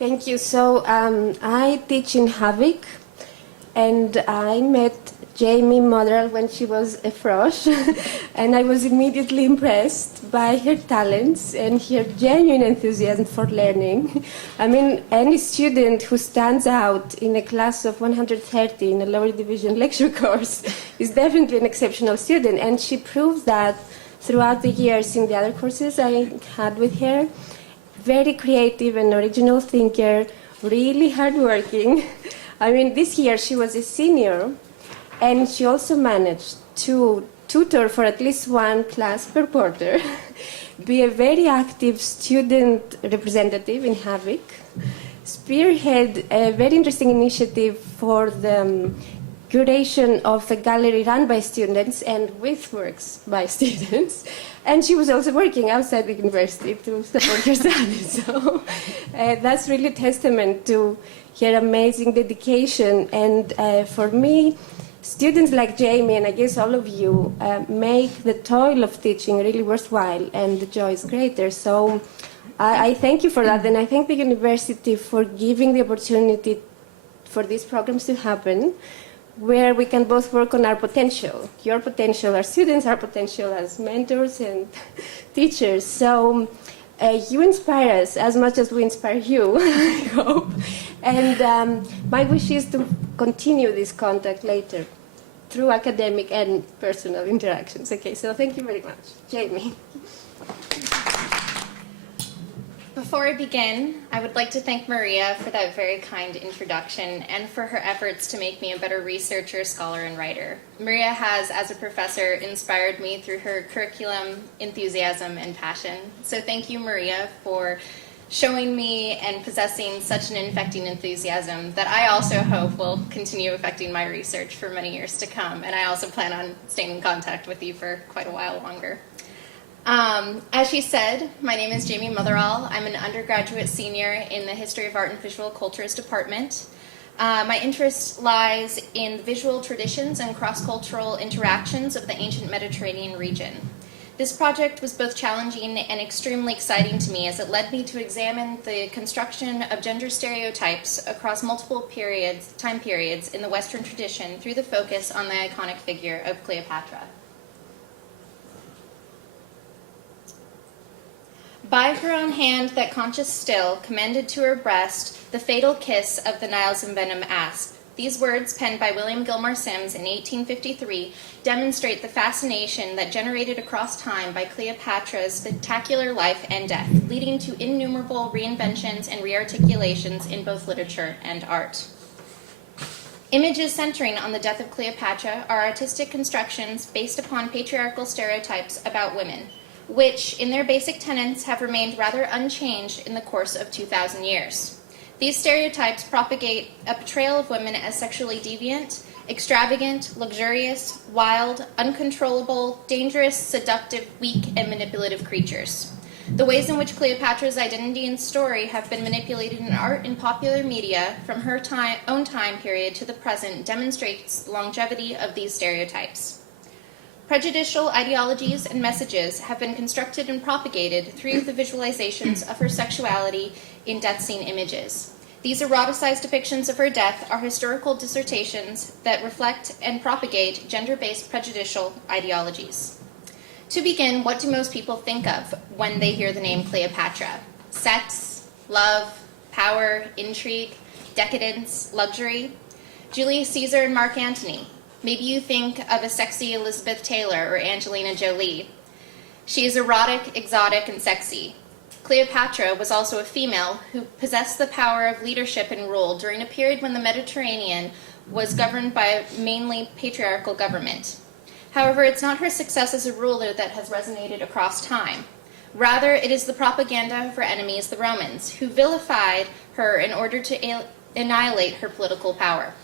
Thank you. So I teach in Havik, and I met Jamie Motherell when she was a frosh, and I was immediately impressed by her talents and her genuine enthusiasm for learning. I mean, any student who stands out in a class of 130 in a lower division lecture course is definitely an exceptional student, and she proves that throughout the years in the other courses I had with her. Very creative and original thinker, really hardworking. I mean, this year she was a senior, and she also managed to tutor for at least one class per quarter, be a very active student representative in Havik, spearhead a very interesting initiative for the curation of a gallery run by students and with works by students. And she was also working outside the university to support her studies. So that's really a testament to her amazing dedication. And for me, students like Jamie, and I guess all of you, make the toil of teaching really worthwhile, and the joy is greater. So I thank you for that, and I thank the university for giving the opportunity for these programs to happen, where we can both work on our potential, your potential, our students, our potential as mentors and teachers. So you inspire us as much as we inspire you, I hope. And my wish is to continue this contact later through academic and personal interactions. Okay, so thank you very much. Jamie. Before I begin, I would like to thank Maria for that very kind introduction and for her efforts to make me a better researcher, scholar, and writer. Maria has, as a professor, inspired me through her curriculum, enthusiasm, and passion. So thank you, Maria, for showing me and possessing such an infecting enthusiasm that I also hope will continue affecting my research for many years to come. And I also plan on staying in contact with you for quite a while longer. As she said, my name is Jamie Motherell. I'm an undergraduate senior in the History of Art and Visual Cultures department. My interest lies in the visual traditions and cross-cultural interactions of the ancient Mediterranean region. This project was both challenging and extremely exciting to me, as it led me to examine the construction of gender stereotypes across multiple time periods in the Western tradition through the focus on the iconic figure of Cleopatra. By her own hand that conscious still commended to her breast the fatal kiss of the Nile's envenom asp. These words, penned by William Gilmore Simms in 1853, demonstrate the fascination that generated across time by Cleopatra's spectacular life and death, leading to innumerable reinventions and rearticulations in both literature and art. Images centering on the death of Cleopatra are artistic constructions based upon patriarchal stereotypes about women, which, in their basic tenets, have remained rather unchanged in the course of 2,000 years. These stereotypes propagate a portrayal of women as sexually deviant, extravagant, luxurious, wild, uncontrollable, dangerous, seductive, weak, and manipulative creatures. The ways in which Cleopatra's identity and story have been manipulated in art and popular media from her own time period to the present demonstrates the longevity of these stereotypes. Prejudicial ideologies and messages have been constructed and propagated through the visualizations of her sexuality in death scene images. These eroticized depictions of her death are historical dissertations that reflect and propagate gender-based prejudicial ideologies. To begin, what do most people think of when they hear the name Cleopatra? Sex, love, power, intrigue, decadence, luxury? Julius Caesar and Mark Antony. Maybe you think of a sexy Elizabeth Taylor or Angelina Jolie. She is erotic, exotic, and sexy. Cleopatra was also a female who possessed the power of leadership and rule during a period when the Mediterranean was governed by a mainly patriarchal government. However, it's not her success as a ruler that has resonated across time. Rather, it is the propaganda of her enemies, the Romans, who vilified her in order to annihilate her political power.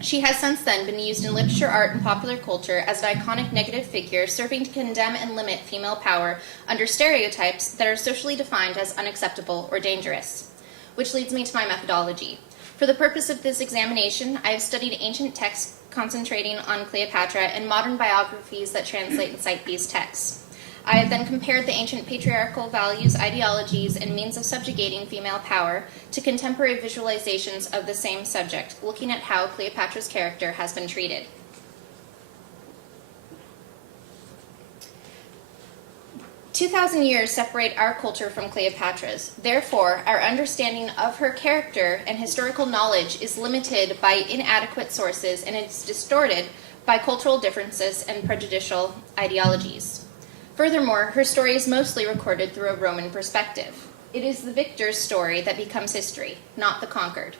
She has since then been used in literature, art, and popular culture as an iconic negative figure serving to condemn and limit female power under stereotypes that are socially defined as unacceptable or dangerous. Which leads me to my methodology. For the purpose of this examination, I have studied ancient texts concentrating on Cleopatra and modern biographies that translate and cite these texts. I have then compared the ancient patriarchal values, ideologies, and means of subjugating female power to contemporary visualizations of the same subject, looking at how Cleopatra's character has been treated. 2,000 years separate our culture from Cleopatra's. Therefore, our understanding of her character and historical knowledge is limited by inadequate sources, and it's distorted by cultural differences and prejudicial ideologies. Furthermore, her story is mostly recorded through a Roman perspective. It is the victor's story that becomes history, not the conquered.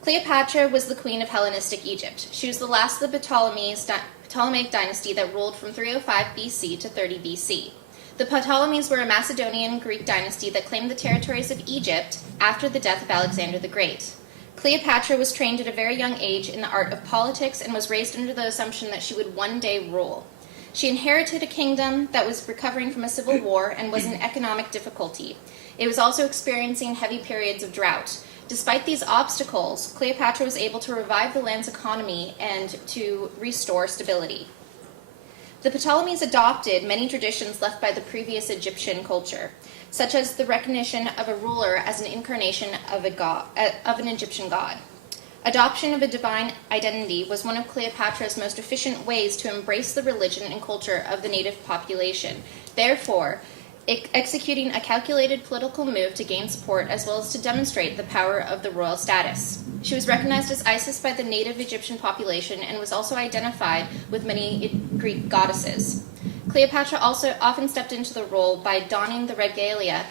Cleopatra was the queen of Hellenistic Egypt. She was the last of the Ptolemaic dynasty that ruled from 305 BC to 30 BC. The Ptolemies were a Macedonian Greek dynasty that claimed the territories of Egypt after the death of Alexander the Great. Cleopatra was trained at a very young age in the art of politics and was raised under the assumption that she would one day rule. She inherited a kingdom that was recovering from a civil war and was in economic difficulty. It was also experiencing heavy periods of drought. Despite these obstacles, Cleopatra was able to revive the land's economy and to restore stability. The Ptolemies adopted many traditions left by the previous Egyptian culture, such as the recognition of a ruler as an incarnation of an Egyptian god. Adoption of a divine identity was one of Cleopatra's most efficient ways to embrace the religion and culture of the native population. Therefore, executing a calculated political move to gain support as well as to demonstrate the power of the royal status. She was recognized as Isis by the native Egyptian population and was also identified with many Greek goddesses. Cleopatra also often stepped into the role by donning the regalia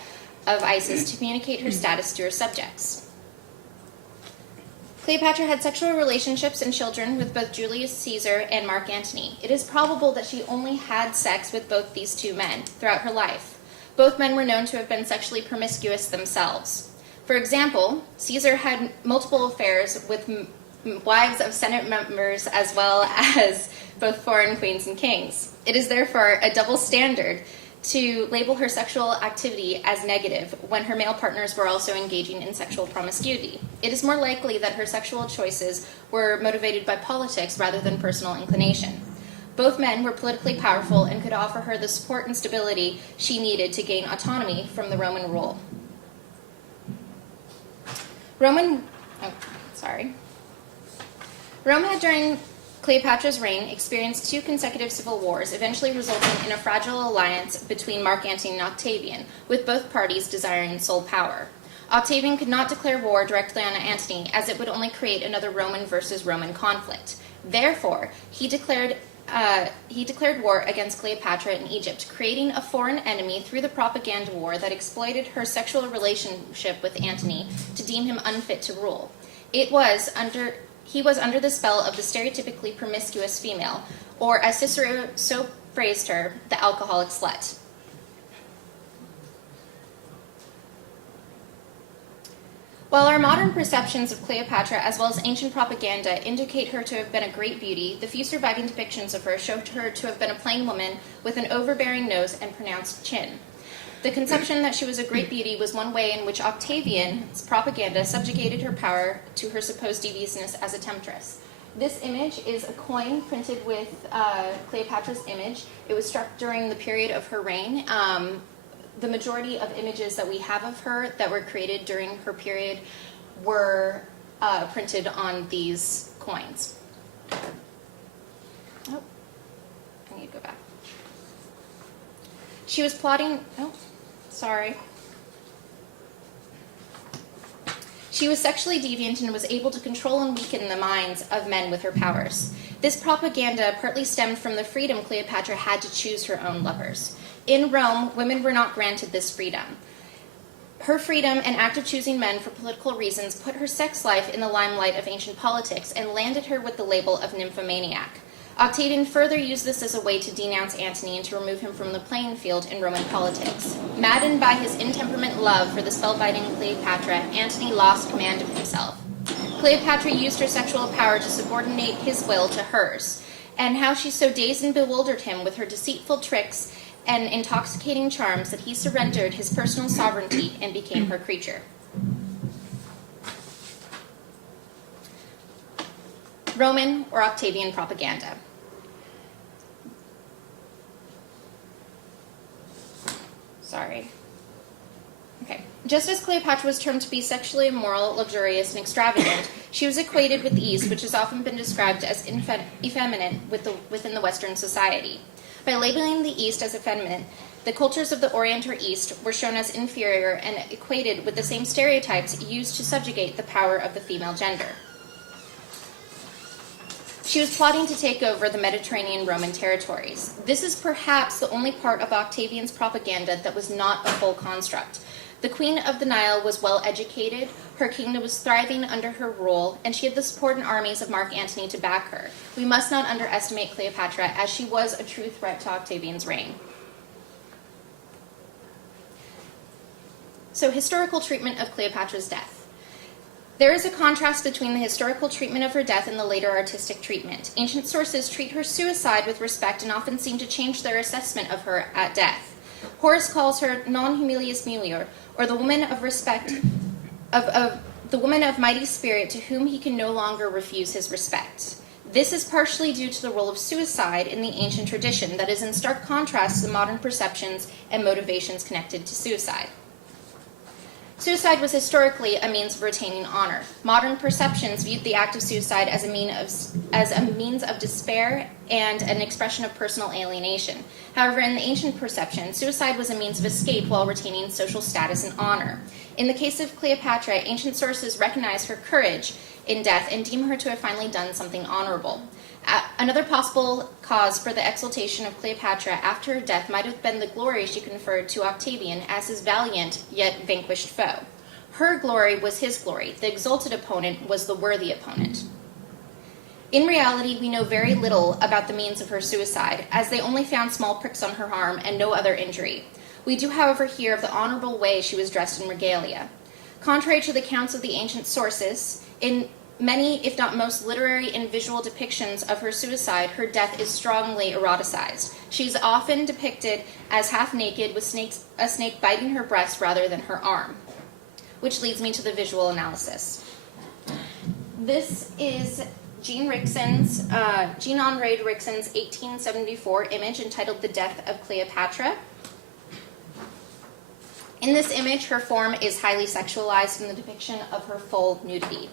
of Isis to communicate her status to her subjects. Cleopatra had sexual relationships and children with both Julius Caesar and Mark Antony. It is probable that she only had sex with both these two men throughout her life. Both men were known to have been sexually promiscuous themselves. For example, Caesar had multiple affairs with wives of Senate members as well as both foreign queens and kings. It is therefore a double standard to label her sexual activity as negative when her male partners were also engaging in sexual promiscuity. It is more likely that her sexual choices were motivated by politics rather than personal inclination. Both men were politically powerful and could offer her the support and stability she needed to gain autonomy from the Roman rule. Rome had, during Cleopatra's reign, experienced 2 consecutive civil wars, eventually resulting in a fragile alliance between Mark Antony and Octavian, with both parties desiring sole power. Octavian could not declare war directly on Antony, as it would only create another Roman versus Roman conflict. Therefore, he declared war against Cleopatra in Egypt, creating a foreign enemy through the propaganda war that exploited her sexual relationship with Antony to deem him unfit to rule. He was under the spell of the stereotypically promiscuous female, or as Cicero so phrased her, the alcoholic slut. While our modern perceptions of Cleopatra, as well as ancient propaganda, indicate her to have been a great beauty, the few surviving depictions of her show her to have been a plain woman with an overbearing nose and pronounced chin. The conception that she was a great beauty was one way in which Octavian's propaganda subjugated her power to her supposed deviousness as a temptress. This image is a coin printed with Cleopatra's image. It was struck during the period of her reign. The majority of images that we have of her that were created during her period were printed on these coins. Oh, I need to go back. She was plotting, She was sexually deviant and was able to control and weaken the minds of men with her powers. This propaganda partly stemmed from the freedom Cleopatra had to choose her own lovers. In Rome, women were not granted this freedom. Her freedom and act of choosing men for political reasons put her sex life in the limelight of ancient politics and landed her with the label of nymphomaniac. Octavian further used this as a way to denounce Antony and to remove him from the playing field in Roman politics. Maddened by his intemperate love for the spellbinding Cleopatra, Antony lost command of himself. Cleopatra used her sexual power to subordinate his will to hers, and how she so dazed and bewildered him with her deceitful tricks and intoxicating charms that he surrendered his personal sovereignty and became her creature. Roman or Octavian propaganda. Sorry. Okay. Just as Cleopatra was termed to be sexually immoral, luxurious, and extravagant, she was equated with the East, which has often been described as effeminate within the Western society. By labeling the East as effeminate, the cultures of the Orient or East were shown as inferior and equated with the same stereotypes used to subjugate the power of the female gender. She was plotting to take over the Mediterranean Roman territories. This is perhaps the only part of Octavian's propaganda that was not a full construct. The Queen of the Nile was well educated, her kingdom was thriving under her rule, and she had the support and armies of Mark Antony to back her. We must not underestimate Cleopatra, as she was a true threat to Octavian's reign. So, historical treatment of Cleopatra's death. There is a contrast between the historical treatment of her death and the later artistic treatment. Ancient sources treat her suicide with respect and often seem to change their assessment of her at death. Horace calls her non humilius mulier, or the woman of respect, of the woman of mighty spirit to whom he can no longer refuse his respect. This is partially due to the role of suicide in the ancient tradition that is in stark contrast to the modern perceptions and motivations connected to suicide. Suicide was historically a means of retaining honor. Modern perceptions viewed the act of suicide as a means of despair and an expression of personal alienation. However, in the ancient perception, suicide was a means of escape while retaining social status and honor. In the case of Cleopatra, ancient sources recognize her courage in death and deem her to have finally done something honorable. Another possible cause for the exaltation of Cleopatra after her death might have been the glory she conferred to Octavian as his valiant yet vanquished foe. Her glory was his glory. The exalted opponent was the worthy opponent. In reality, we know very little about the means of her suicide, as they only found small pricks on her arm and no other injury. We do, however, hear of the honorable way she was dressed in regalia. Contrary to the accounts of the ancient sources, in many, if not most, literary and visual depictions of her suicide, her death is strongly eroticized. She's often depicted as half naked with a snake biting her breast rather than her arm, which leads me to the visual analysis. This is Jean-Henri Rixen's 1874 image entitled The Death of Cleopatra. In this image, her form is highly sexualized in the depiction of her full nudity.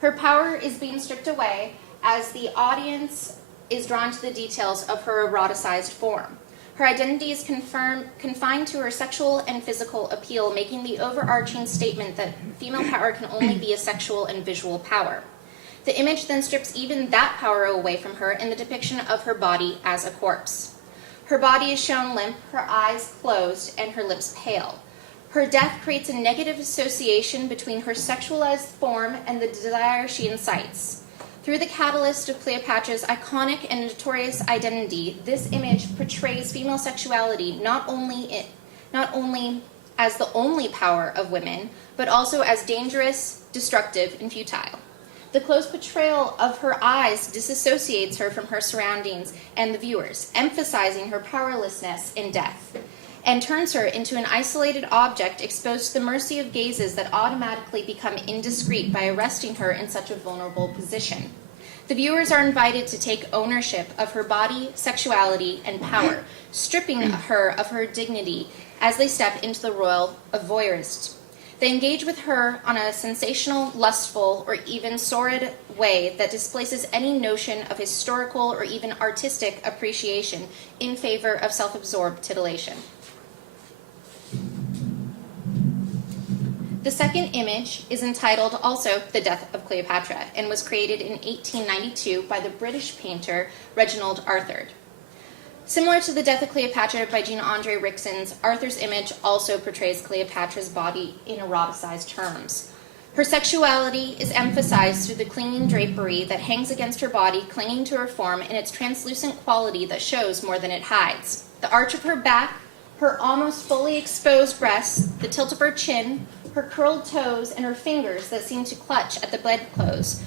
Her power is being stripped away as the audience is drawn to the details of her eroticized form. Her identity is confined to her sexual and physical appeal, making the overarching statement that female power can only be a sexual and visual power. The image then strips even that power away from her in the depiction of her body as a corpse. Her body is shown limp, her eyes closed, and her lips pale. Her death creates a negative association between her sexualized form and the desire she incites. Through the catalyst of Cleopatra's iconic and notorious identity, this image portrays female sexuality not only as the only power of women, but also as dangerous, destructive, and futile. The close portrayal of her eyes disassociates her from her surroundings and the viewers, emphasizing her powerlessness in death, and turns her into an isolated object exposed to the mercy of gazes that automatically become indiscreet by arresting her in such a vulnerable position. The viewers are invited to take ownership of her body, sexuality, and power, stripping her of her dignity as they step into the role of voyeurist. They engage with her on a sensational, lustful, or even sordid way that displaces any notion of historical or even artistic appreciation in favor of self-absorbed titillation. The second image is entitled also The Death of Cleopatra and was created in 1892 by the British painter Reginald Arthur. Similar to The Death of Cleopatra by Jean-Henri Rixen's, Arthur's image also portrays Cleopatra's body in eroticized terms. Her sexuality is emphasized through the clinging drapery that hangs against her body, clinging to her form, and its translucent quality that shows more than it hides. The arch of her back, her almost fully exposed breasts, the tilt of her chin, her curled toes, and her fingers that seem to clutch at the bedclothes